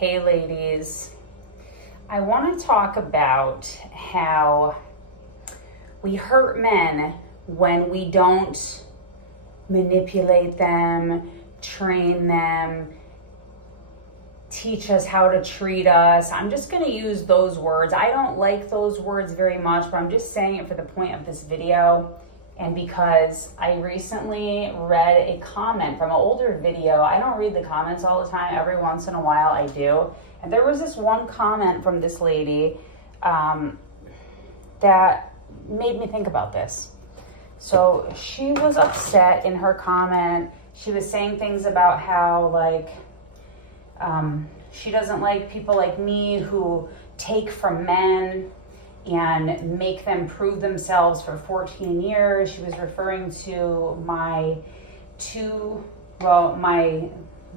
Hey ladies, I want to talk about how we hurt men when we don't manipulate them, train them, teach us how to treat us. I'm just going to use those words. I don't like those words very much, but I'm just saying it for the point of this video. And because I recently read a comment from an older video. I don't read the comments all the time. Every once in a while I do. And there was this one comment from this lady that made me think about this. So she was upset in her comment. She was saying things about how like she doesn't like people like me who take from men and make them prove themselves for 14 years. She was referring to my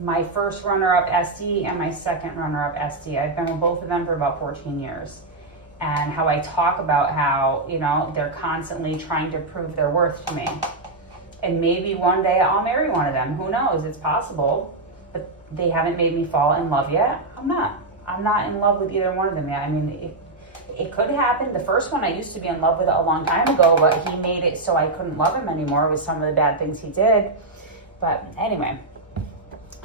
my first runner-up SD and my second runner-up SD. I've been with both of them for about 14 years. And how I talk about how, you know, they're constantly trying to prove their worth to me. And maybe one day I'll marry one of them. Who knows? It's possible. But they haven't made me fall in love yet. I'm not in love with either one of them yet. I mean, it could happen. The first one I used to be in love with a long time ago, but he made it so I couldn't love him anymore with some of the bad things he did. But anyway,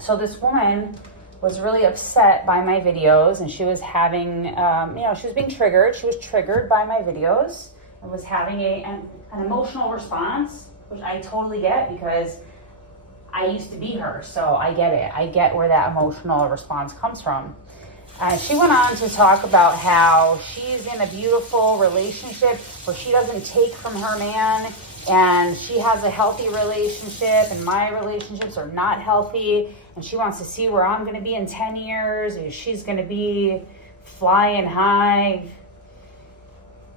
so this woman was really upset by my videos, and she was having, she was being triggered. She was triggered by my videos and was having an emotional response, which I totally get because I used to be her. So I get it. I get where that emotional response comes from. She went on to talk about how she's in a beautiful relationship where she doesn't take from her man, and she has a healthy relationship and my relationships are not healthy, and she wants to see where I'm going to be in 10 years. She's going to be flying high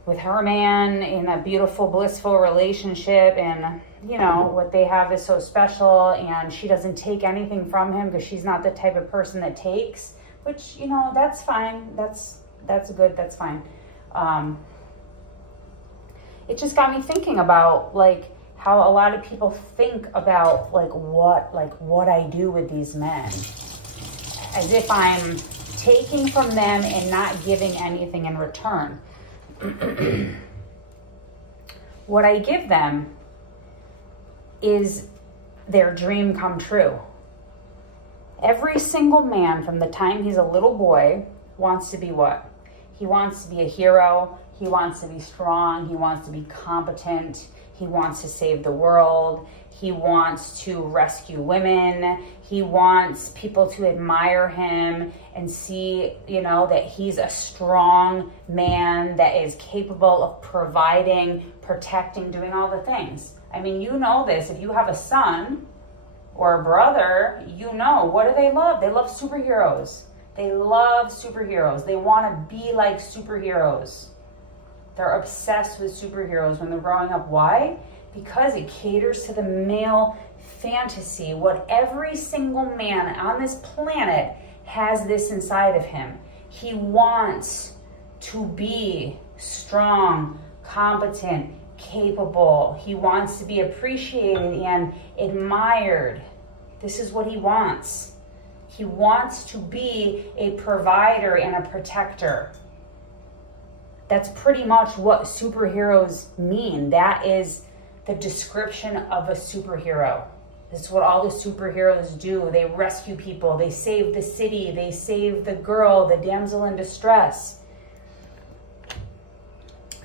with her man in a beautiful, blissful relationship, and you know, what they have is so special, and she doesn't take anything from him because she's not the type of person that takes. Which, you know, that's fine. That's good. That's fine. It just got me thinking about like how a lot of people think about like what I do with these men, as if I'm taking from them and not giving anything in return. What I give them is their dream come true. Every single man from the time he's a little boy wants to be what? He wants to be a hero. He wants to be strong. He wants to be competent. He wants to save the world. He wants to rescue women. He wants people to admire him and see, you know, that he's a strong man that is capable of providing, protecting, doing all the things. I mean, you know this. If you have a son or a brother, you know, what do they love? They love superheroes. They love superheroes. They want to be like superheroes. They're obsessed with superheroes when they're growing up. Why? Because it caters to the male fantasy. What every single man on this planet has this inside of him. He wants to be strong, competent, capable. He wants to be appreciated and admired. This is what he wants. He wants to be a provider and a protector. That's pretty much what superheroes mean. That is the description of a superhero. This is what all the superheroes do. They rescue people. They save the city. They save the girl, the damsel in distress.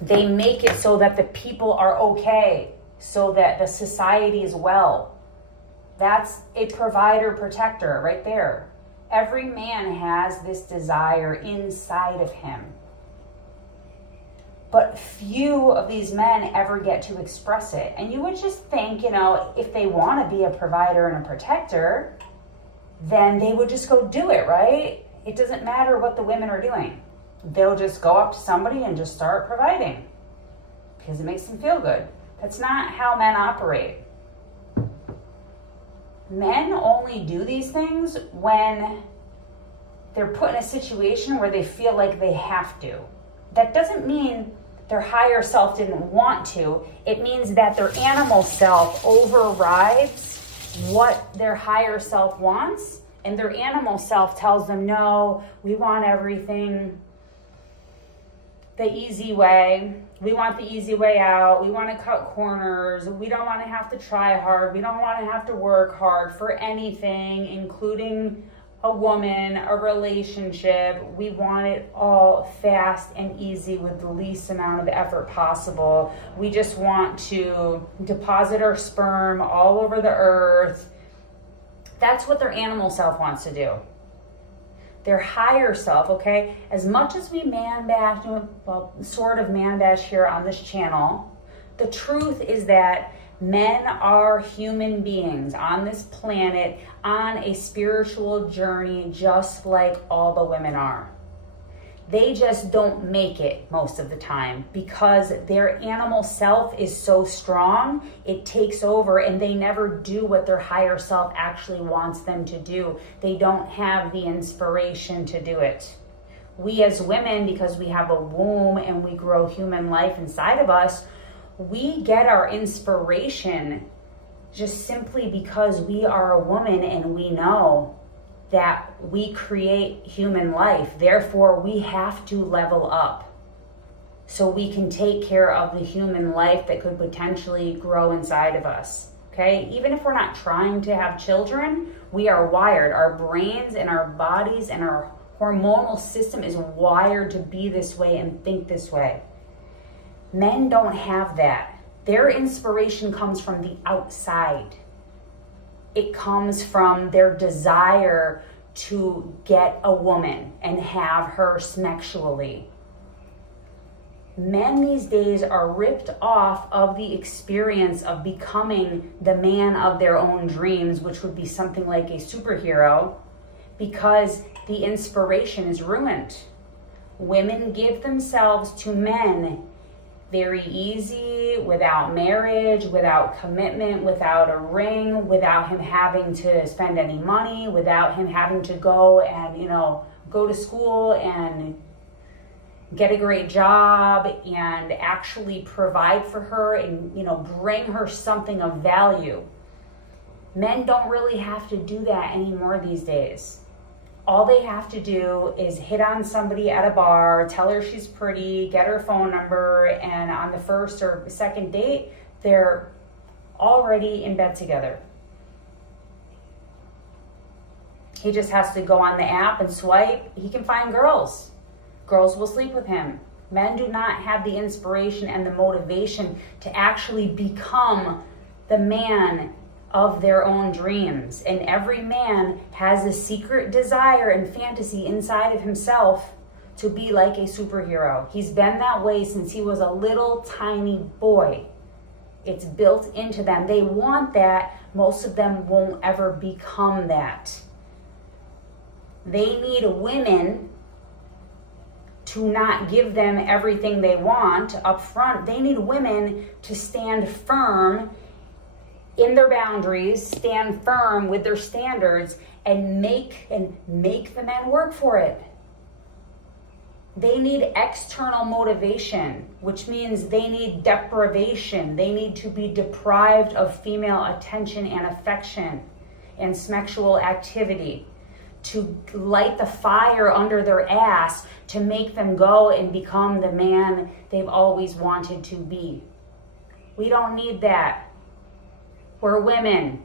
They make it so that the people are okay, so that the society is well. That's a provider, protector right there. Every man has this desire inside of him. But few of these men ever get to express it. And you would just think, you know, if they want to be a provider and a protector, then they would just go do it, right? It doesn't matter what the women are doing. They'll just go up to somebody and just start providing because it makes them feel good. That's not how men operate. Men only do these things when they're put in a situation where they feel like they have to. That doesn't mean their higher self didn't want to. It means that their animal self overrides what their higher self wants, And their animal self tells them, no, we want everything the easy way. We want the easy way out. We want to cut corners. We don't want to have to try hard. We don't want to have to work hard for anything, including a woman, a relationship. We want it all fast and easy with the least amount of effort possible. We just want to deposit our sperm all over the earth. That's what their animal self wants to do. Their higher self, okay? As much as we man bash, well, sort of man bash here on this channel, the truth is that men are human beings on this planet on a spiritual journey just like all the women are. They just don't make it most of the time because their animal self is so strong, it takes over, and they never do what their higher self actually wants them to do. They don't have the inspiration to do it. We as women, because we have a womb and we grow human life inside of us, we get our inspiration just simply because we are a woman and we know that we create human life. Therefore, we have to level up so we can take care of the human life that could potentially grow inside of us. Okay? Even if we're not trying to have children, we are wired. Our brains and our bodies and our hormonal system is wired to be this way and think this way. Men don't have that. Their inspiration comes from the outside. It comes from their desire to get a woman and have her sexually. Men these days are ripped off of the experience of becoming the man of their own dreams, which would be something like a superhero, because the inspiration is ruined. Women give themselves to men very easy, without marriage, without commitment, without a ring, without him having to spend any money, without him having to go and, go to school and get a great job and actually provide for her and, bring her something of value. Men don't really have to do that anymore these days. All they have to do is hit on somebody at a bar, tell her she's pretty, get her phone number, and on the first or second date, they're already in bed together. He just has to go on the app and swipe. He can find girls. Girls will sleep with him. Men do not have the inspiration and the motivation to actually become the man of their own dreams. And every man has a secret desire and fantasy inside of himself to be like a superhero. He's been that way since he was a little tiny boy. It's built into them. They want that. Most of them won't ever become that. They need women to not give them everything they want up front. They need women to stand firm in their boundaries, stand firm with their standards, and make the men work for it. They need external motivation, which means they need deprivation. They need to be deprived of female attention and affection and sexual activity to light the fire under their ass to make them go and become the man they've always wanted to be. We don't need that. We're women.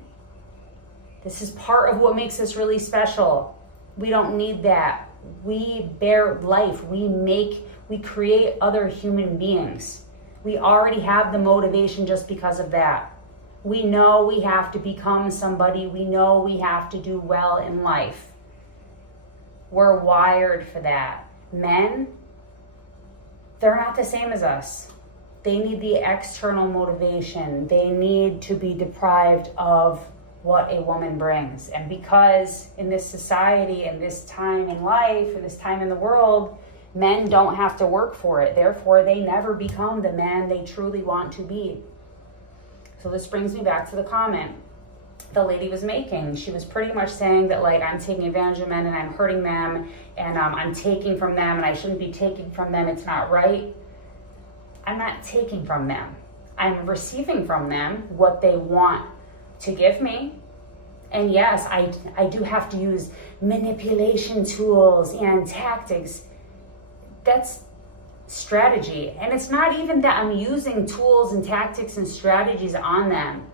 This is part of what makes us really special. We don't need that. We bear life. We create other human beings. We already have the motivation just because of that. We know we have to become somebody. We know we have to do well in life. We're wired for that. Men, they're not the same as us. They need the external motivation. They need to be deprived of what a woman brings. And because in this society and this time in life and this time in the world, men don't have to work for it. Therefore, they never become the man they truly want to be. So this brings me back to the comment the lady was making. She was pretty much saying that, like, I'm taking advantage of men and I'm hurting them and I'm taking from them and I shouldn't be taking from them. It's not right. I'm not taking from them. I'm receiving from them what they want to give me. And yes, I do have to use manipulation tools and tactics. That's strategy. And it's not even that I'm using tools and tactics and strategies on them.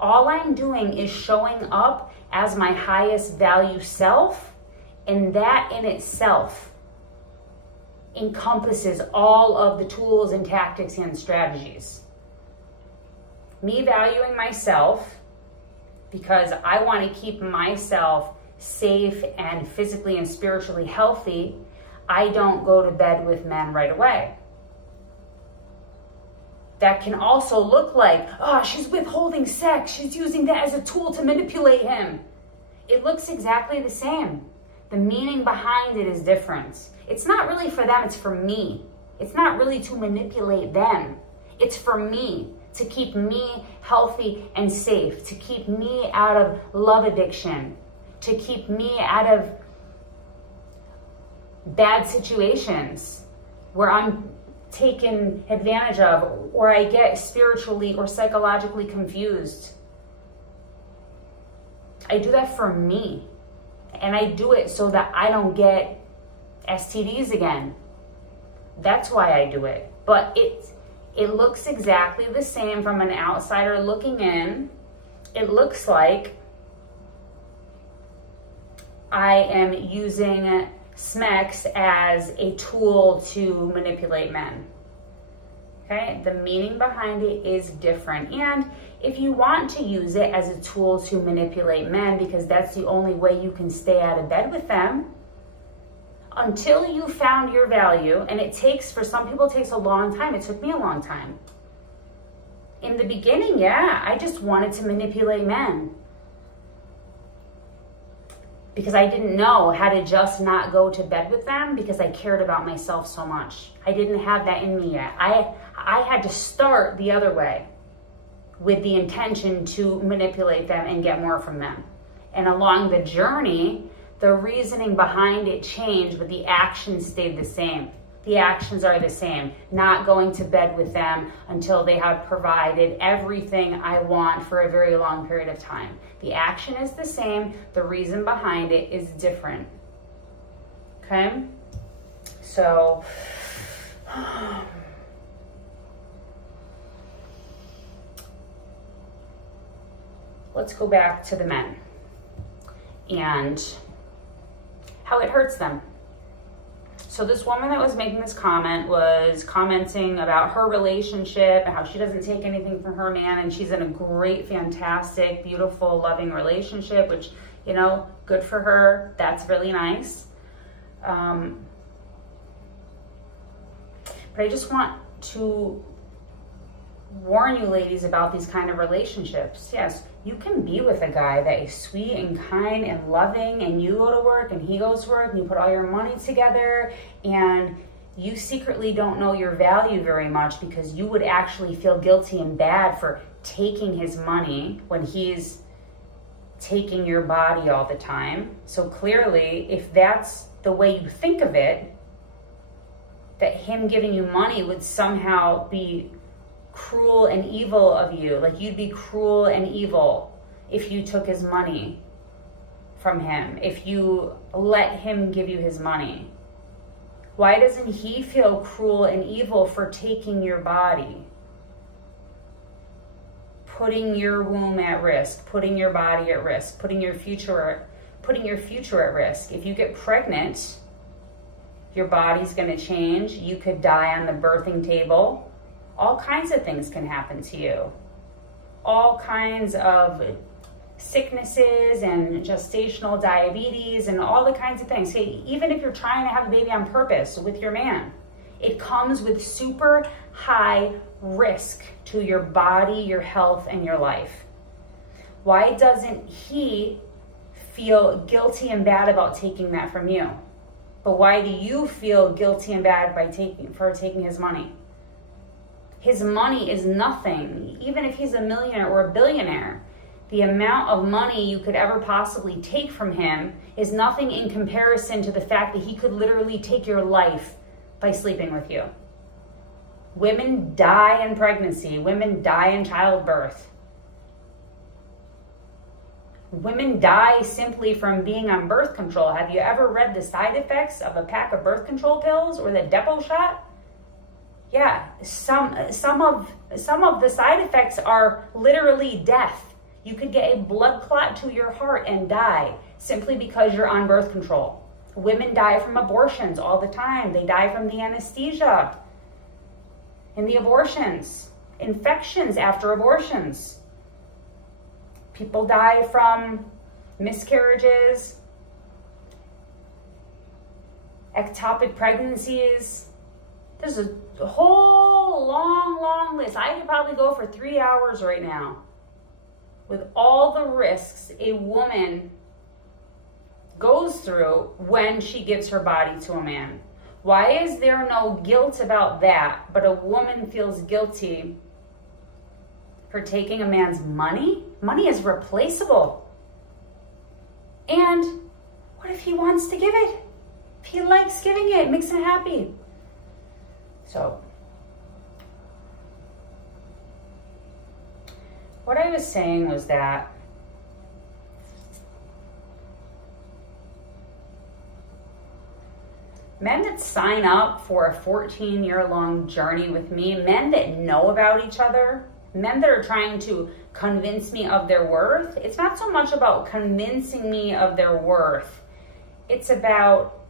All I'm doing is showing up as my highest value self, and that in itself encompasses all of the tools and tactics and strategies. Me valuing myself because I want to keep myself safe and physically and spiritually healthy, I don't go to bed with men right away. That can also look like, oh, she's withholding sex. She's using that as a tool to manipulate him. It looks exactly the same. The meaning behind it is different. It's not really for them, it's for me. It's not really to manipulate them. It's for me, to keep me healthy and safe, to keep me out of love addiction, to keep me out of bad situations where I'm taken advantage of, or I get spiritually or psychologically confused. I do that for me. And I do it so that I don't get STDs again. That's why I do it. But it looks exactly the same from an outsider looking in. It looks like I am using SMEX as a tool to manipulate men. Okay, the meaning behind it is different. And if you want to use it as a tool to manipulate men, because that's the only way you can stay out of bed with them, until you found your value, and it takes, for some people, it takes a long time. It took me a long time. In the beginning, yeah, I just wanted to manipulate men because I didn't know how to just not go to bed with them because I cared about myself so much. I didn't have that in me yet. I had to start the other way with the intention to manipulate them and get more from them. And along the journey, the reasoning behind it changed, but the actions stayed the same. The actions are the same. Not going to bed with them until they have provided everything I want for a very long period of time. The action is the same. The reason behind it is different. Okay? So, let's go back to the men and how it hurts them. So this woman that was making this comment was commenting about her relationship and how she doesn't take anything from her man, and she's in a great, fantastic, beautiful, loving relationship, which, you know, good for her. That's really nice. But I just want to warn you ladies about these kind of relationships. Yes, you can be with a guy that is sweet and kind and loving, and you go to work and he goes to work and you put all your money together, and you secretly don't know your value very much because you would actually feel guilty and bad for taking his money when he's taking your body all the time. So clearly, if that's the way you think of it, that him giving you money would somehow be cruel and evil of you. Like, you'd be cruel and evil if you took his money from him, if you let him give you his money. Why doesn't he feel cruel and evil for taking your body, putting your womb at risk, putting your body at risk, putting your future at risk? If you get pregnant, your body's going to change. You could die on the birthing table. All kinds of things can happen to you. All kinds of sicknesses and gestational diabetes and all the kinds of things. Hey, even if you're trying to have a baby on purpose with your man, it comes with super high risk to your body, your health, and your life. Why doesn't he feel guilty and bad about taking that from you? But why do you feel guilty and bad for taking his money? His money is nothing. Even if he's a millionaire or a billionaire, the amount of money you could ever possibly take from him is nothing in comparison to the fact that he could literally take your life by sleeping with you. Women die in pregnancy. Women die in childbirth. Women die simply from being on birth control. Have you ever read the side effects of a pack of birth control pills or the depot shot? Yeah, some of the side effects are literally death. You could get a blood clot to your heart and die simply because you're on birth control. Women die from abortions all the time. They die from the anesthesia and the abortions, infections after abortions. People die from miscarriages, ectopic pregnancies. There's a whole long list. I could probably go for 3 hours right now with all the risks a woman goes through when she gives her body to a man. Why is there no guilt about that, but a woman feels guilty for taking a man's money? Money is replaceable. And what if he wants to give it? If he likes giving it, it makes him happy. So, what I was saying was that men that sign up for a 14-year-long journey with me, men that know about each other, men that are trying to convince me of their worth, it's not so much about convincing me of their worth. It's about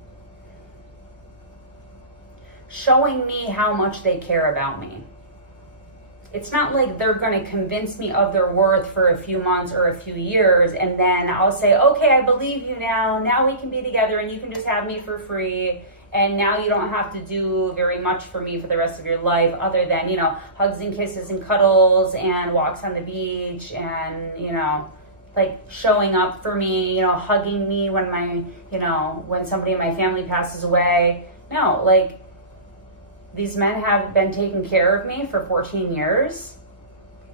showing me how much they care about me. It's not like they're going to convince me of their worth for a few months or a few years, and then I'll say, okay, I believe you now. Now we can be together and you can just have me for free. And now you don't have to do very much for me for the rest of your life other than, you know, hugs and kisses and cuddles and walks on the beach and, you know, like showing up for me, you know, hugging me when my, you know, when somebody in my family passes away. No, like these men have been taking care of me for 14 years.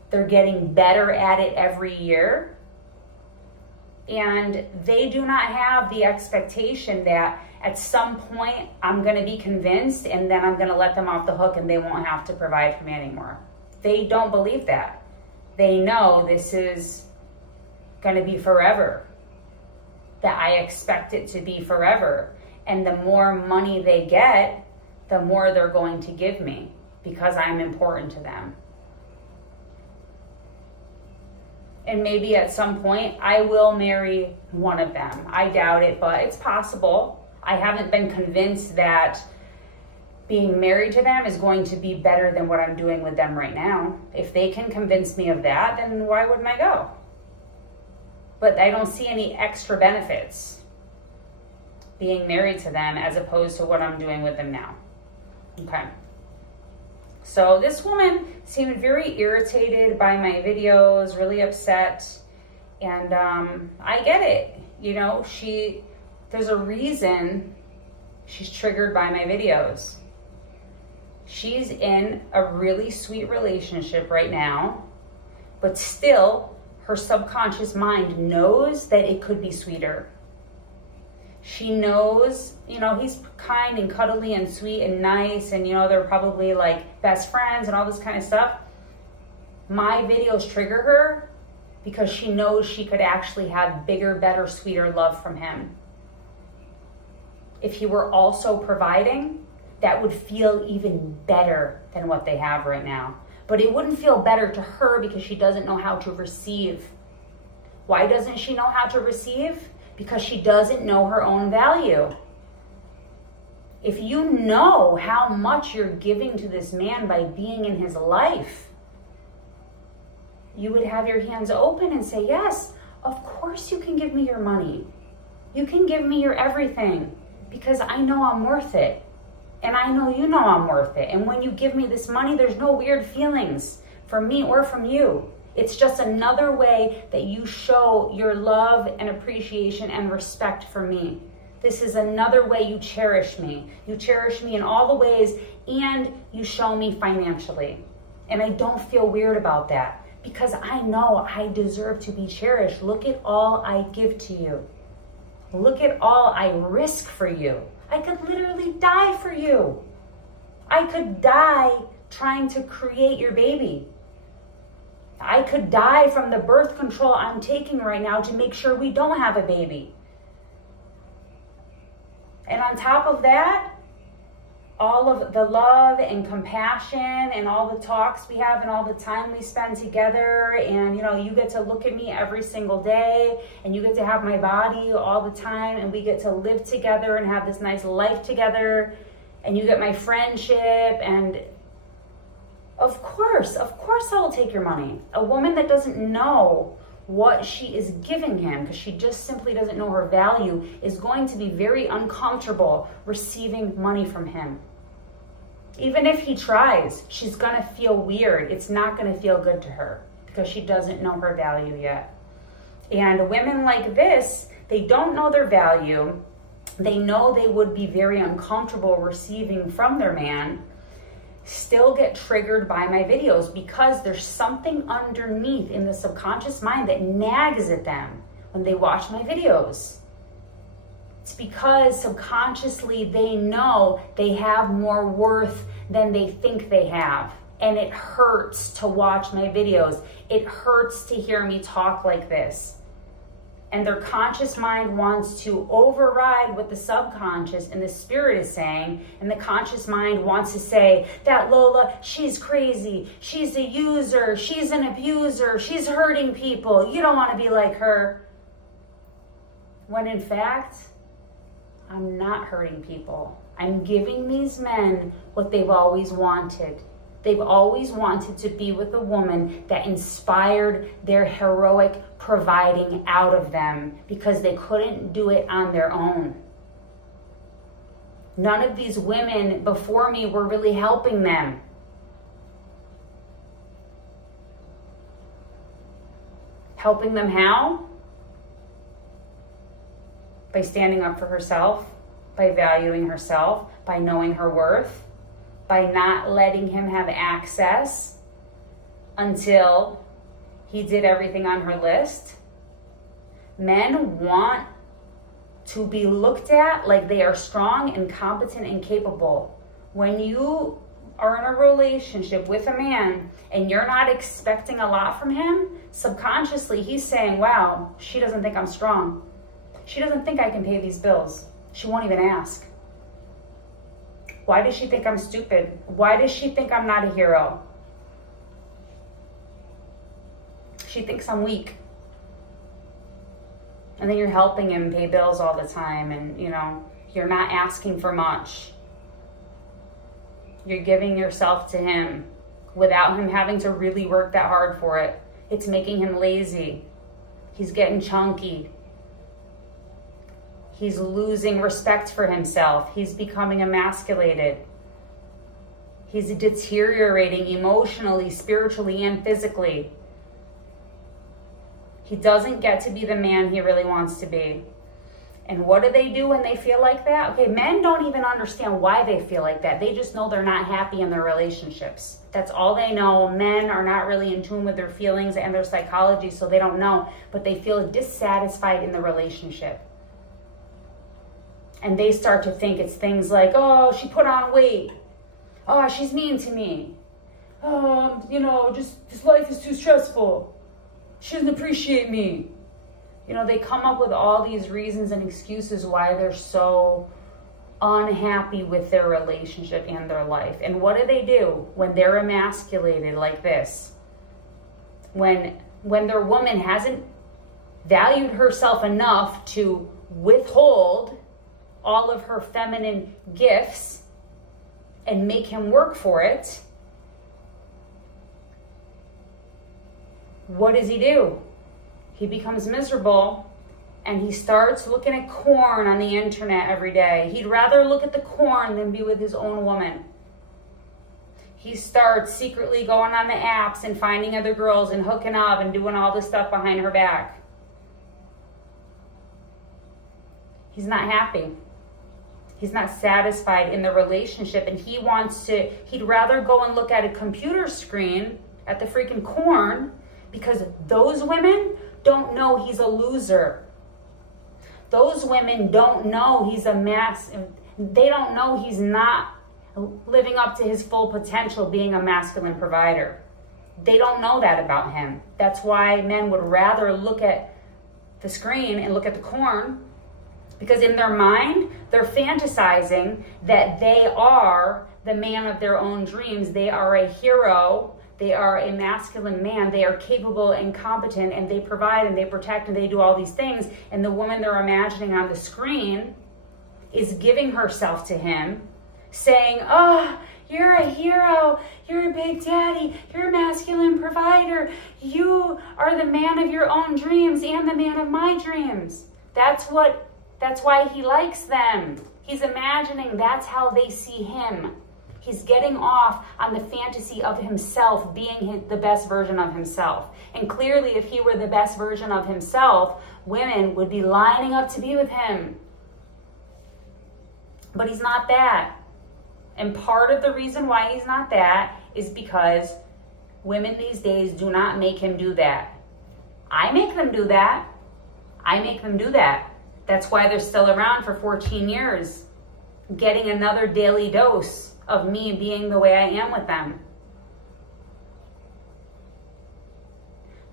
They're getting better at it every year. And they do not have the expectation that at some point I'm going to be convinced and then I'm going to let them off the hook and they won't have to provide for me anymore. They don't believe that. They know this is going to be forever, that I expect it to be forever. And the more money they get, the more they're going to give me because I'm important to them. And maybe at some point I will marry one of them. I doubt it, but it's possible. I haven't been convinced that being married to them is going to be better than what I'm doing with them right now. If they can convince me of that, then why wouldn't I go? But I don't see any extra benefits being married to them as opposed to what I'm doing with them now. Okay. So this woman seemed very irritated by my videos, really upset. And I get it. You know, there's a reason she's triggered by my videos. She's in a really sweet relationship right now, but still her subconscious mind knows that it could be sweeter. She knows, you know, he's kind and cuddly and sweet and nice and, you know, they're probably like best friends and all this kind of stuff. My videos trigger her because she knows she could actually have bigger, better, sweeter love from him. If he were also providing, that would feel even better than what they have right now. But it wouldn't feel better to her because she doesn't know how to receive. Why doesn't she know how to receive? Because she doesn't know her own value. If you know how much you're giving to this man by being in his life, you would have your hands open and say, yes, of course you can give me your money. You can give me your everything. Because I know I'm worth it. And I know you know I'm worth it. And when you give me this money, there's no weird feelings from me or from you. It's just another way that you show your love and appreciation and respect for me. This is another way you cherish me. You cherish me in all the ways and you show me financially. And I don't feel weird about that because I know I deserve to be cherished. Look at all I give to you. Look at all I risk for you. I could literally die for you. I could die trying to create your baby. I could die from the birth control I'm taking right now to make sure we don't have a baby. And on top of that, all of the love and compassion and all the talks we have and all the time we spend together, and you know, you get to look at me every single day, and you get to have my body all the time, and we get to live together and have this nice life together, and you get my friendship, and of course I will take your money. A woman that doesn't know what she is giving him, because she just simply doesn't know her value, is going to be very uncomfortable receiving money from him. Even if he tries, she's gonna feel weird. It's not gonna feel good to her because she doesn't know her value yet. And women like this, they don't know their value. They know they would be very uncomfortable receiving from their man, still get triggered by my videos because there's something underneath in the subconscious mind that nags at them when they watch my videos. It's because subconsciously they know they have more worth than they think they have. And it hurts to watch my videos. It hurts to hear me talk like this. And their conscious mind wants to override what the subconscious and the spirit is saying. And the conscious mind wants to say, that Lola, she's crazy. She's a user. She's an abuser. She's hurting people. You don't want to be like her. When in fact, I'm not hurting people. I'm giving these men what they've always wanted. They've always wanted to be with a woman that inspired their heroic providing out of them because they couldn't do it on their own. None of these women before me were really helping them. Helping them how? By standing up for herself, by valuing herself, by knowing her worth, by not letting him have access until he did everything on her list. Men want to be looked at like they are strong and competent and capable. When you are in a relationship with a man and you're not expecting a lot from him, subconsciously he's saying, wow, she doesn't think I'm strong. She doesn't think I can pay these bills. She won't even ask. Why does she think I'm stupid? Why does she think I'm not a hero? She thinks I'm weak. And then you're helping him pay bills all the time, and you know, you're not asking for much. You're giving yourself to him without him having to really work that hard for it. It's making him lazy. He's getting chunky. He's losing respect for himself. He's becoming emasculated. He's deteriorating emotionally, spiritually, and physically. He doesn't get to be the man he really wants to be. And what do they do when they feel like that? Okay, men don't even understand why they feel like that. They just know they're not happy in their relationships. That's all they know. Men are not really in tune with their feelings and their psychology, so they don't know. But they feel dissatisfied in the relationship. And they start to think it's things like, oh, she put on weight. Oh, she's mean to me. You know, just this life is too stressful. She doesn't appreciate me. You know, they come up with all these reasons and excuses why they're so unhappy with their relationship and their life. And what do when they're emasculated like this? When their woman hasn't valued herself enough to withhold all of her feminine gifts and make him work for it, what does he do? He becomes miserable and he starts looking at corn on the internet every day. He'd rather look at the corn than be with his own woman. He starts secretly going on the apps and finding other girls and hooking up and doing all this stuff behind her back. He's not happy. He's not satisfied in the relationship, and he'd rather go and look at a computer screen at the freaking corn, because those women don't know he's a loser. Those women don't know he's a mess. They don't know he's not living up to his full potential being a masculine provider. They don't know that about him. That's why men would rather look at the screen and look at the corn, because in their mind, they're fantasizing that they are the man of their own dreams. They are a hero. They are a masculine man. They are capable and competent, and they provide and they protect and they do all these things. And the woman they're imagining on the screen is giving herself to him, saying, oh, you're a hero. You're a big daddy. You're a masculine provider. You are the man of your own dreams and the man of my dreams. That's why he likes them. He's imagining that's how they see him. He's getting off on the fantasy of himself being the best version of himself. And clearly, if he were the best version of himself, women would be lining up to be with him. But he's not that. And part of the reason why he's not that is because women these days do not make him do that. I make them do that. I make them do that. That's why they're still around for 14 years, getting another daily dose of me being the way I am with them.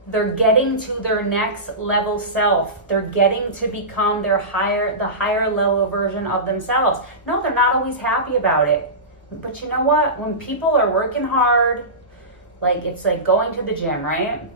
They're getting to their next level self. They're getting to become the higher level version of themselves. No, they're not always happy about it. But you know what? When people are working hard, like it's like going to the gym, right?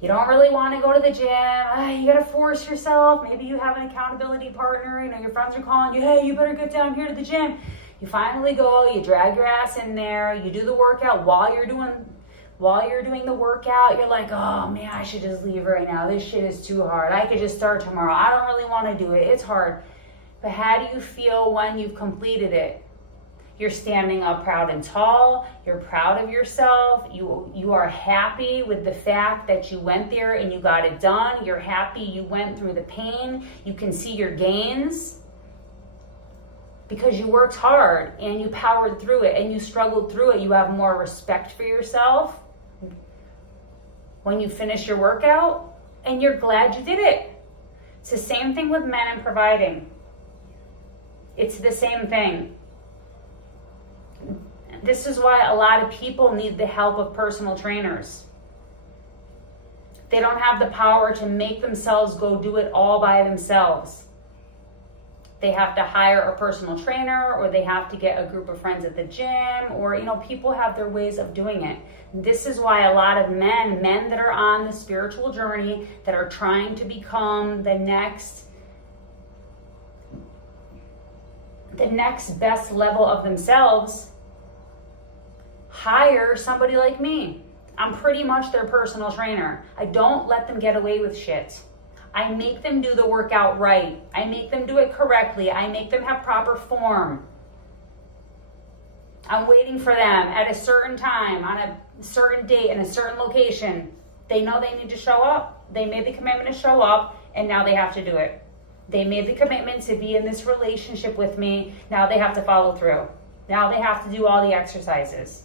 You don't really want to go to the gym. You got to force yourself. Maybe you have an accountability partner. You know, your friends are calling you, hey, you better get down here to the gym. You finally go, you drag your ass in there, you do the workout. While you're doing the workout, you're like, oh man, I should just leave right now. This shit is too hard. I could just start tomorrow. I don't really want to do it. It's hard. But how do you feel when you've completed it? You're standing up proud and tall. You're proud of yourself. You are happy with the fact that you went there and you got it done. You're happy you went through the pain. You can see your gains because you worked hard and you powered through it and you struggled through it. You have more respect for yourself when you finish your workout and you're glad you did it. It's the same thing with men and providing. It's the same thing. This is why a lot of people need the help of personal trainers. They don't have the power to make themselves go do it all by themselves. They have to hire a personal trainer, or they have to get a group of friends at the gym, or, you know, people have their ways of doing it. This is why a lot of men that are on the spiritual journey, that are trying to become the next best level of themselves, hire somebody like me. I'm pretty much their personal trainer. I don't let them get away with shit. I make them do the workout right. I make them do it correctly. I make them have proper form. I'm waiting for them at a certain time, on a certain date, in a certain location. They know they need to show up. They made the commitment to show up, and now they have to do it. They made the commitment to be in this relationship with me. Now they have to follow through. Now they have to do all the exercises.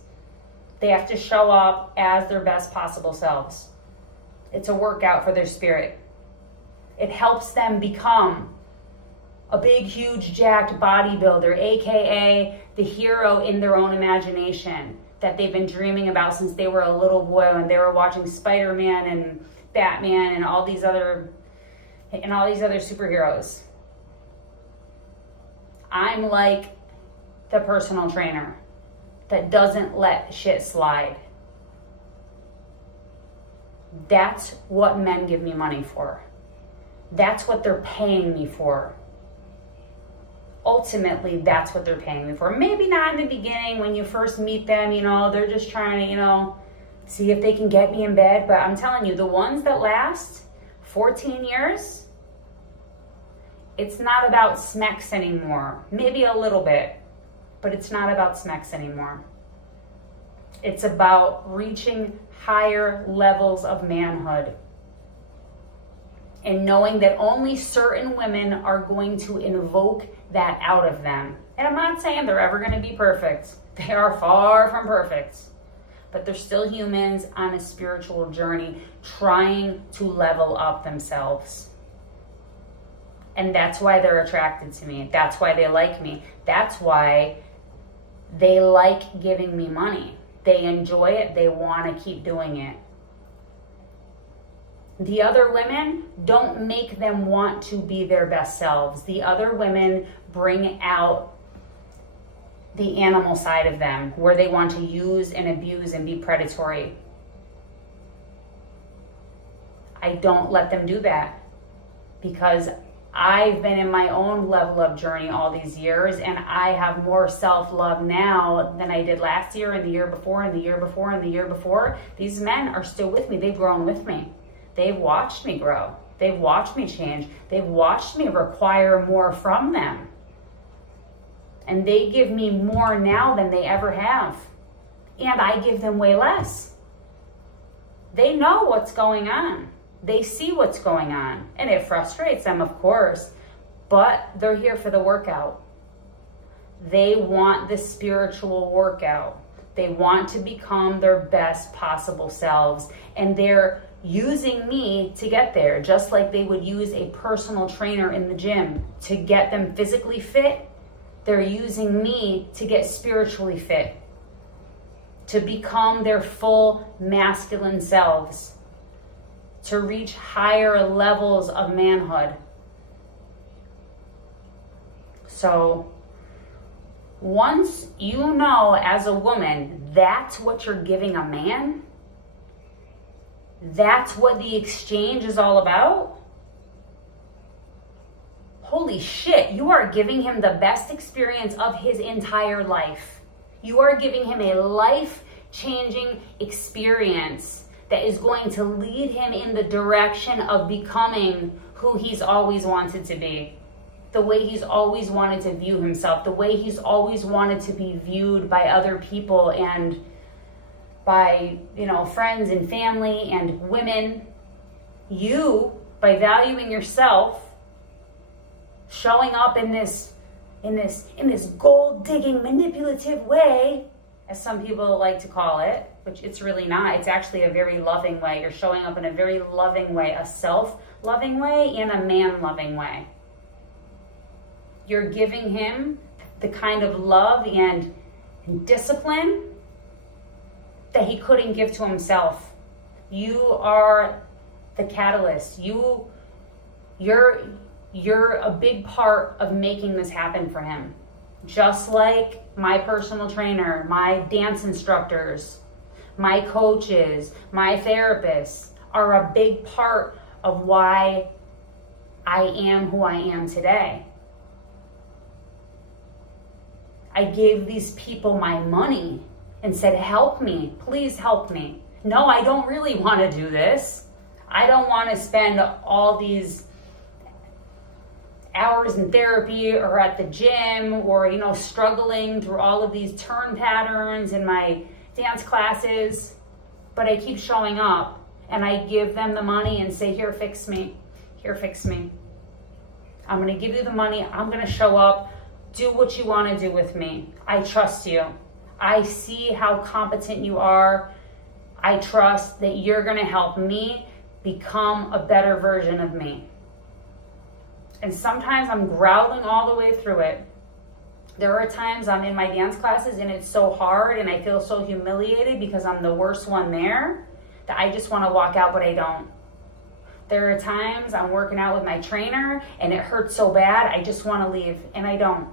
They have to show up as their best possible selves. It's a workout for their spirit. It helps them become a big, huge, jacked bodybuilder, AKA the hero in their own imagination that they've been dreaming about since they were a little boy when they were watching Spider-Man and Batman and all these other superheroes. I'm like the personal trainer that doesn't let shit slide. That's what men give me money for. That's what they're paying me for. Ultimately, that's what they're paying me for. Maybe not in the beginning when you first meet them, you know, they're just trying to, you know, see if they can get me in bed. But I'm telling you, the ones that last 14 years, it's not about smecks anymore. Maybe a little bit. But it's not about smecks anymore. It's about reaching higher levels of manhood and knowing that only certain women are going to invoke that out of them. And I'm not saying they're ever going to be perfect. They are far from perfect. But they're still humans on a spiritual journey trying to level up themselves. And that's why they're attracted to me. That's why they like me. That's why they like giving me money. They enjoy it. They want to keep doing it. The other women don't make them want to be their best selves. The other women bring out the animal side of them, where they want to use and abuse and be predatory. I don't let them do that, because I've been in my own level of journey all these years, and I have more self-love now than I did last year and the year before and the year before and the year before. These men are still with me. They've grown with me. They've watched me grow. They've watched me change. They've watched me require more from them. And they give me more now than they ever have. And I give them way less. They know what's going on. They see what's going on. And it frustrates them, of course. But they're here for the workout. They want the spiritual workout. They want to become their best possible selves. And they're using me to get there, just like they would use a personal trainer in the gym to get them physically fit. They're using me to get spiritually fit, to become their full masculine selves, to reach higher levels of manhood. So once you know as a woman that's what you're giving a man, that's what the exchange is all about, holy shit, you are giving him the best experience of his entire life. You are giving him a life-changing experience that is going to lead him in the direction of becoming who he's always wanted to be, the way he's always wanted to view himself, the way he's always wanted to be viewed by other people and by, friends and family and women. You, by valuing yourself, showing up in this gold-digging, manipulative way, as some people like to call it, which it's really not. It's actually a very loving way. You're showing up in a very loving way, a self-loving way and a man-loving way. You're giving him the kind of love and discipline that he couldn't give to himself. You are the catalyst. You're a big part of making this happen for him. Just like my personal trainer, my dance instructors, my coaches, my therapists are a big part of why I am who I am today. I gave these people my money and said, help me, please help me. No, I don't really want to do this. I don't want to spend all these hours in therapy or at the gym or, struggling through all of these turn patterns in my dance classes. But I keep showing up and I give them the money and say, here, fix me. Here, fix me. I'm going to give you the money. I'm going to show up. Do what you want to do with me. I trust you. I see how competent you are. I trust that you're going to help me become a better version of me. And sometimes I'm growling all the way through it. There are times I'm in my dance classes and it's so hard and I feel so humiliated because I'm the worst one there that I just want to walk out, but I don't. There are times I'm working out with my trainer and it hurts so bad I just want to leave, and I don't.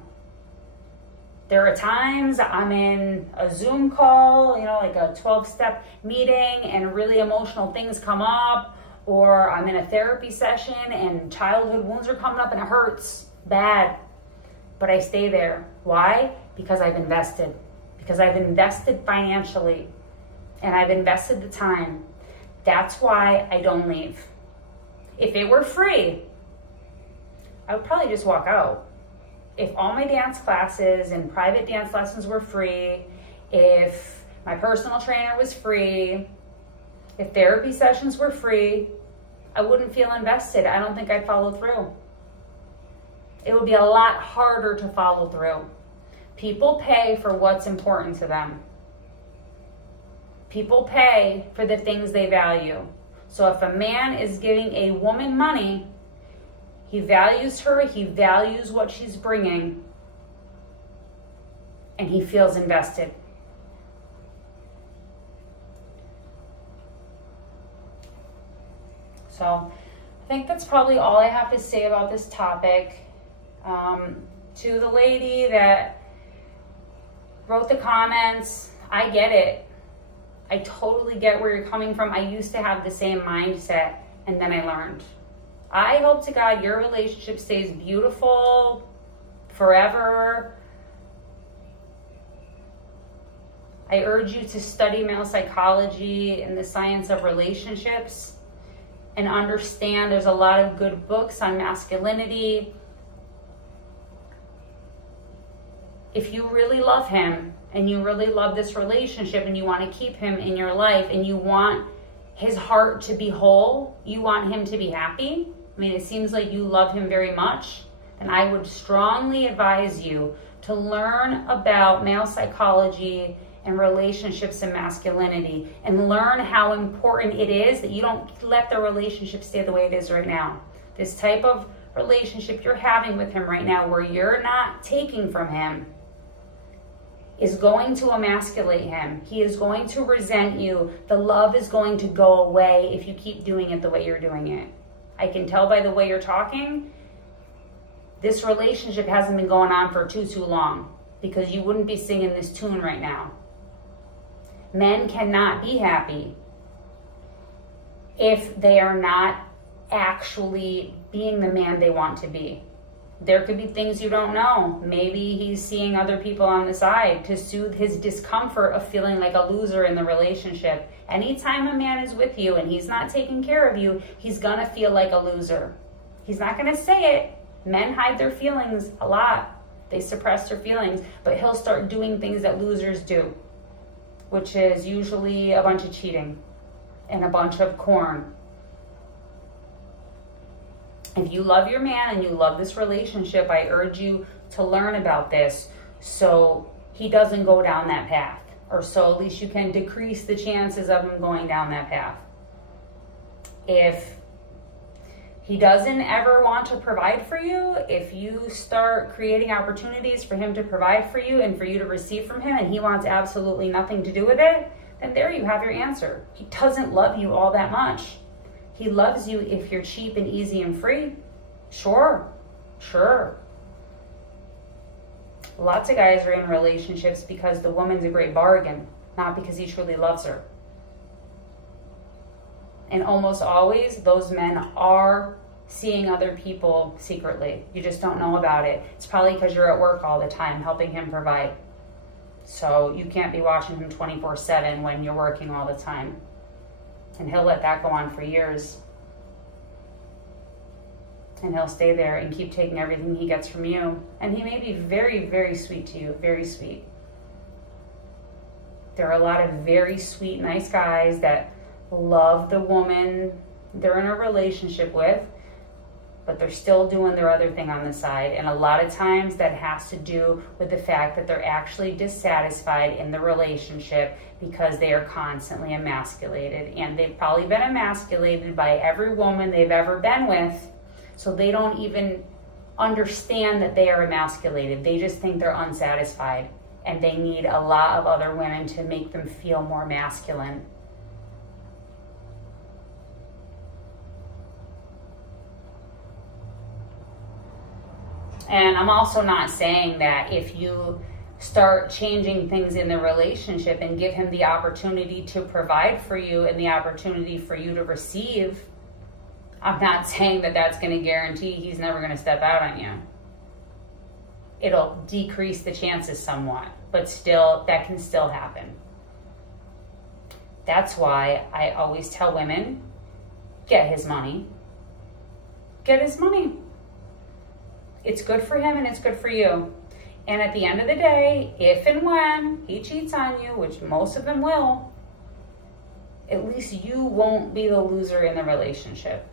There are times I'm in a Zoom call, like a 12-step meeting, and really emotional things come up, or I'm in a therapy session and childhood wounds are coming up and it hurts bad, but I stay there. Why? Because I've invested. Because I've invested financially and I've invested the time. That's why I don't leave. If it were free, I would probably just walk out. If all my dance classes and private dance lessons were free, if my personal trainer was free, if therapy sessions were free, I wouldn't feel invested. I don't think I'd follow through. It would be a lot harder to follow through. People pay for what's important to them. People pay for the things they value. So if a man is giving a woman money, he values her, he values what she's bringing, and he feels invested. So I think that's probably all I have to say about this topic. To the lady that wrote the comments, I get it. I totally get where you're coming from. I used to have the same mindset, and then I learned. I hope to God your relationship stays beautiful forever. I urge you to study male psychology and the science of relationships and understand there's a lot of good books on masculinity. If you really love him and you really love this relationship and you want to keep him in your life and you want his heart to be whole, you want him to be happy, I mean, it seems like you love him very much, then I would strongly advise you to learn about male psychology and relationships and masculinity and learn how important it is that you don't let the relationship stay the way it is right now. This type of relationship you're having with him right now where you're not taking from him is going to emasculate him. He is going to resent you. The love is going to go away if you keep doing it the way you're doing it. I can tell by the way you're talking, this relationship hasn't been going on for too long, because you wouldn't be singing this tune right now. Men cannot be happy if they are not actually being the man they want to be. There could be things you don't know. Maybe he's seeing other people on the side to soothe his discomfort of feeling like a loser in the relationship. Anytime a man is with you and he's not taking care of you, he's gonna feel like a loser. He's not gonna say it. Men hide their feelings a lot. They suppress their feelings, but he'll start doing things that losers do, which is usually a bunch of cheating and a bunch of corn. If you love your man and you love this relationship, I urge you to learn about this so he doesn't go down that path, or so at least you can decrease the chances of him going down that path. If he doesn't ever want to provide for you, if you start creating opportunities for him to provide for you and for you to receive from him and he wants absolutely nothing to do with it, then there you have your answer. He doesn't love you all that much. He loves you if you're cheap and easy and free. Sure. Lots of guys are in relationships because the woman's a great bargain, not because he truly loves her. And almost always, those men are seeing other people secretly. You just don't know about it. It's probably because you're at work all the time helping him provide. So you can't be watching him 24/7 when you're working all the time. And he'll let that go on for years. And he'll stay there and keep taking everything he gets from you. And he may be very, very sweet to you, very sweet. There are a lot of very sweet, nice guys that love the woman they're in a relationship with, but they're still doing their other thing on the side. And a lot of times that has to do with the fact that they're actually dissatisfied in the relationship because they are constantly emasculated. And they've probably been emasculated by every woman they've ever been with, so they don't even understand that they are emasculated. They just think they're unsatisfied, and they need a lot of other women to make them feel more masculine. And I'm also not saying that if you start changing things in the relationship and give him the opportunity to provide for you and the opportunity for you to receive, I'm not saying that that's going to guarantee he's never going to step out on you. It'll decrease the chances somewhat, but still, that can still happen. That's why I always tell women, get his money. Get his money. It's good for him and it's good for you. And at the end of the day, if and when he cheats on you, which most of them will, at least you won't be the loser in the relationship,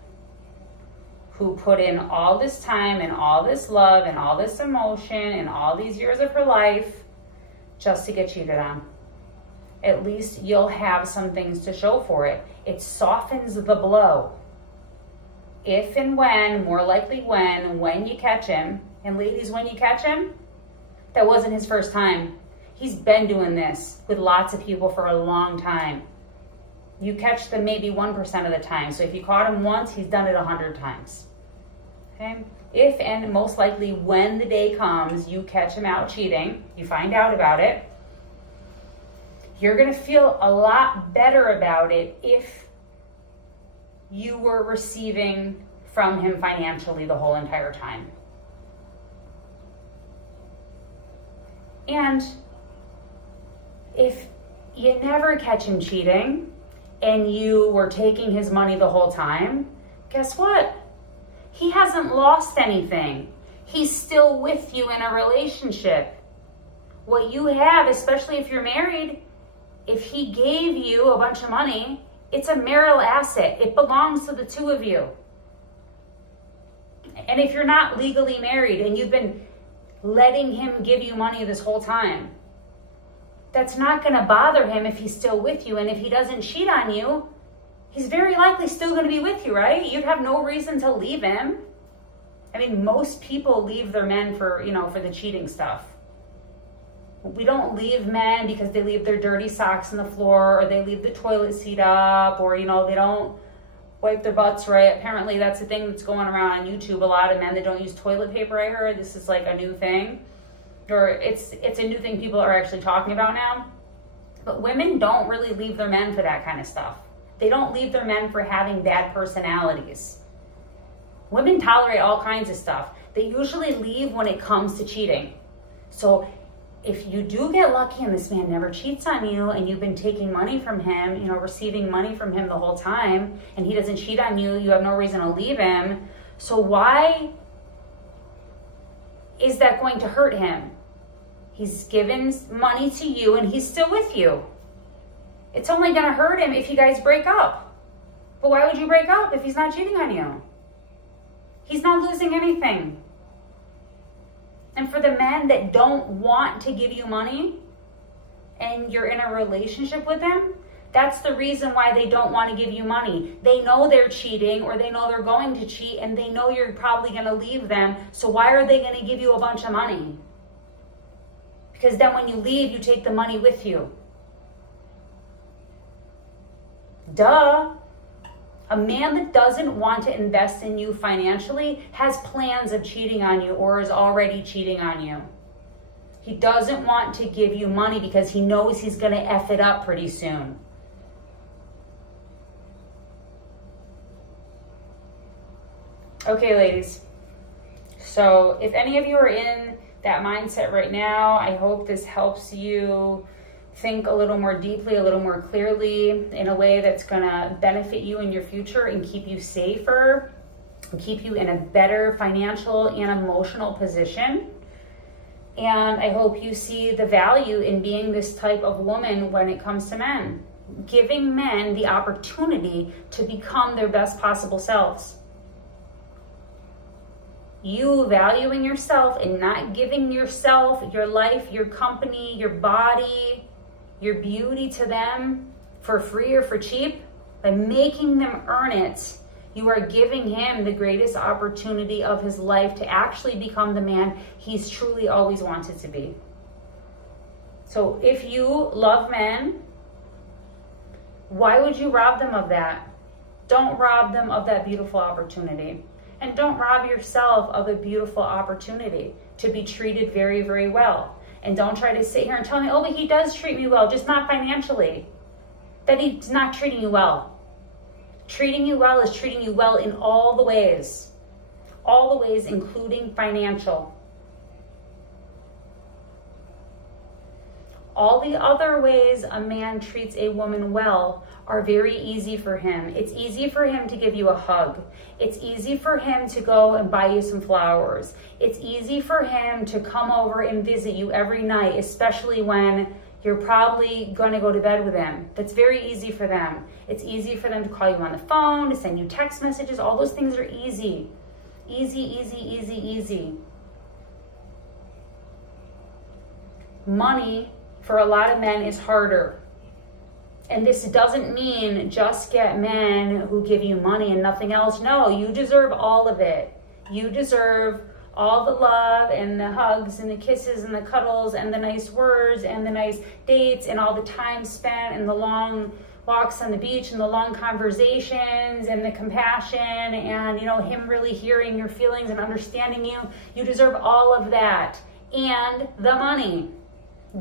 who put in all this time and all this love and all this emotion and all these years of her life just to get cheated on. At least you'll have some things to show for it. It softens the blow. If and when, more likely when you catch him, and ladies, when you catch him, that wasn't his first time. He's been doing this with lots of people for a long time. You catch them maybe 1% of the time. So if you caught him once, he's done it 100 times. Okay? If and most likely when the day comes, you catch him out cheating, you find out about it, you're going to feel a lot better about it if you were receiving from him financially the whole entire time. And if you never catch him cheating and you were taking his money the whole time, guess what? He hasn't lost anything. He's still with you in a relationship. What you have, especially if you're married, if he gave you a bunch of money, it's a marital asset. It belongs to the two of you. And if you're not legally married and you've been letting him give you money this whole time, that's not going to bother him if he's still with you. And if he doesn't cheat on you, he's very likely still going to be with you, right? You'd have no reason to leave him. I mean, most people leave their men for, for the cheating stuff. We don't leave men because they leave their dirty socks on the floor, or they leave the toilet seat up, or, they don't wipe their butts right. Apparently that's the thing that's going around on YouTube. A lot of men that don't use toilet paper, I heard. This is like a new thing. Or it's a new thing people are actually talking about now. But women don't really leave their men for that kind of stuff. They don't leave their men for having bad personalities. Women tolerate all kinds of stuff. They usually leave when it comes to cheating. So if you do get lucky and this man never cheats on you and you've been taking money from him, receiving money from him the whole time, and he doesn't cheat on you, you have no reason to leave him. So why is that going to hurt him? He's given money to you and he's still with you. It's only going to hurt him if you guys break up. But why would you break up if he's not cheating on you? He's not losing anything. And for the men that don't want to give you money and you're in a relationship with them, that's the reason why they don't want to give you money. They know they're cheating, or they know they're going to cheat, and they know you're probably going to leave them. So why are they going to give you a bunch of money? Because then when you leave, you take the money with you. Duh. A man that doesn't want to invest in you financially has plans of cheating on you or is already cheating on you. He doesn't want to give you money because he knows he's going to F it up pretty soon. Okay, ladies. So if any of you are in that mindset right now, I hope this helps you think a little more deeply, a little more clearly, in a way that's going to benefit you in your future and keep you safer, and keep you in a better financial and emotional position. And I hope you see the value in being this type of woman when it comes to men, giving men the opportunity to become their best possible selves. You valuing yourself and not giving yourself, your life, your company, your body, your beauty to them for free or for cheap, by making them earn it, you are giving him the greatest opportunity of his life to actually become the man he's truly always wanted to be. So if you love men, why would you rob them of that? Don't rob them of that beautiful opportunity. And don't rob yourself of a beautiful opportunity to be treated very, very well. And don't try to sit here and tell me, oh, but he does treat me well, just not financially. That he's not treating you well. Treating you well is treating you well in all the ways. All the ways, including financial. All the other ways a man treats a woman well are very easy for him. It's easy for him to give you a hug. It's easy for him to go and buy you some flowers. It's easy for him to come over and visit you every night, especially when you're probably going to go to bed with him. That's very easy for them. It's easy for them to call you on the phone, to send you text messages. All those things are easy. Easy, easy, easy, easy. Money for a lot of men is harder. And this doesn't mean just get men who give you money and nothing else. No, you deserve all of it. You deserve all the love and the hugs and the kisses and the cuddles and the nice words and the nice dates and all the time spent and the long walks on the beach and the long conversations and the compassion and, you know, him really hearing your feelings and understanding you. You deserve all of that and the money.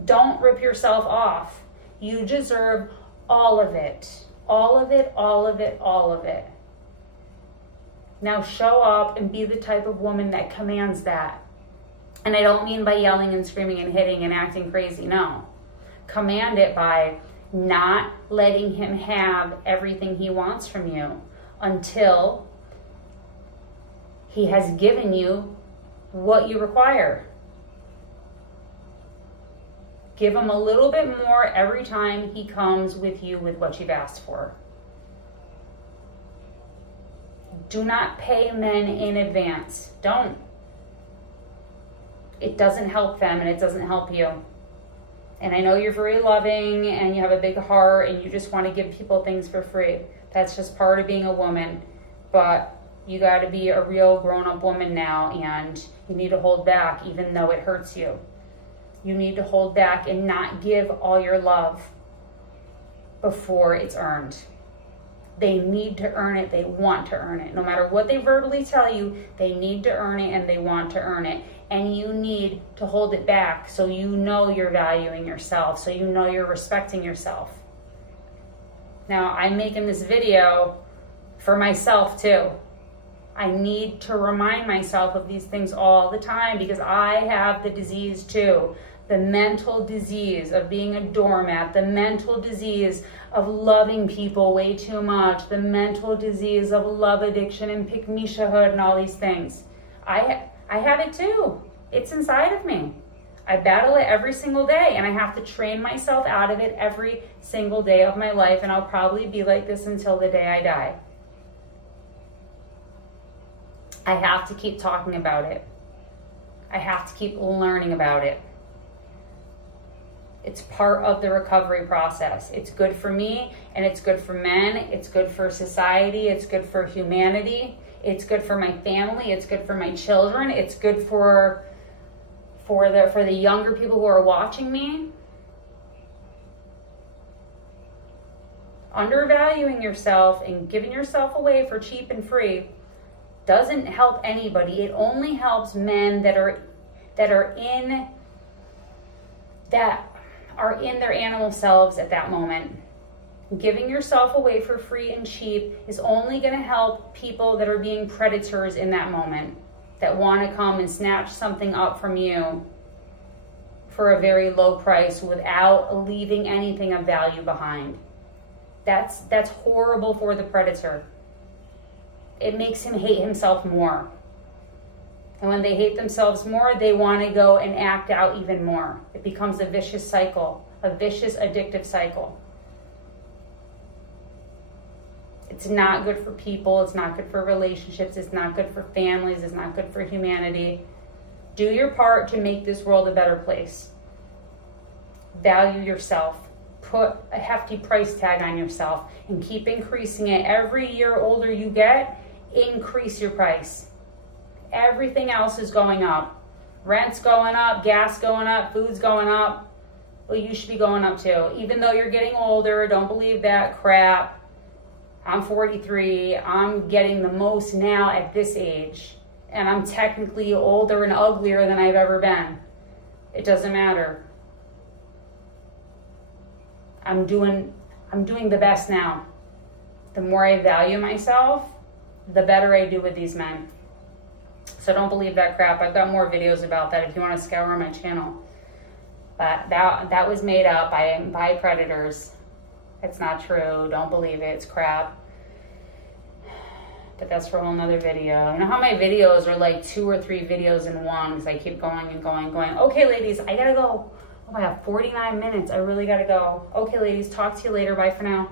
Don't rip yourself off. You deserve all of it. All of it, all of it, all of it. Now show up and be the type of woman that commands that. And I don't mean by yelling and screaming and hitting and acting crazy, no. Command it by not letting him have everything he wants from you until he has given you what you require. Give him a little bit more every time he comes with you with what you've asked for. Do not pay men in advance. Don't. It doesn't help them and it doesn't help you. And I know you're very loving and you have a big heart and you just want to give people things for free. That's just part of being a woman. But you got to be a real grown-up woman now, and you need to hold back even though it hurts you. You need to hold back and not give all your love before it's earned. They need to earn it. They want to earn it. No matter what they verbally tell you, they need to earn it and they want to earn it. And you need to hold it back so you know you're valuing yourself, so you know you're respecting yourself. Now, I'm making this video for myself too. I need to remind myself of these things all the time because I have the disease too. The mental disease of being a doormat, the mental disease of loving people way too much, the mental disease of love addiction and pick-me-shahood and all these things. I have it too. It's inside of me. I battle it every single day, and I have to train myself out of it every single day of my life, and I'll probably be like this until the day I die. I have to keep talking about it. I have to keep learning about it. It's part of the recovery process. It's good for me, and it's good for men. It's good for society. It's good for humanity. It's good for my family. It's good for my children. It's good for the younger people who are watching me. Undervaluing yourself and giving yourself away for cheap and free doesn't help anybody. It only helps men that are in their animal selves at that moment. Giving yourself away for free and cheap is only going to help people that are being predators in that moment, that want to come and snatch something up from you for a very low price without leaving anything of value behind. That's horrible for the predator. It makes him hate himself more. And when they hate themselves more, they want to go and act out even more. It becomes a vicious cycle, a vicious addictive cycle. It's not good for people. It's not good for relationships. It's not good for families. It's not good for humanity. Do your part to make this world a better place. Value yourself. Put a hefty price tag on yourself and keep increasing it. Every year older you get, increase your price. Everything else is going up. Rent's going up, gas going up, food's going up. Well, you should be going up too. Even though you're getting older, don't believe that crap. I'm 43. I'm getting the most now at this age. And I'm technically older and uglier than I've ever been. It doesn't matter. I'm doing the best now. The more I value myself, the better I do with these men. So don't believe that crap. I've got more videos about that if you want to scour my channel. But that was made up by predators. It's not true. Don't believe it. It's crap. But that's for a whole nother video. You know how my videos are like 2 or 3 videos in one because I keep going and going and going. Okay, ladies, I gotta go. Oh, I have 49 minutes. I really gotta go. Okay, ladies, talk to you later. Bye for now.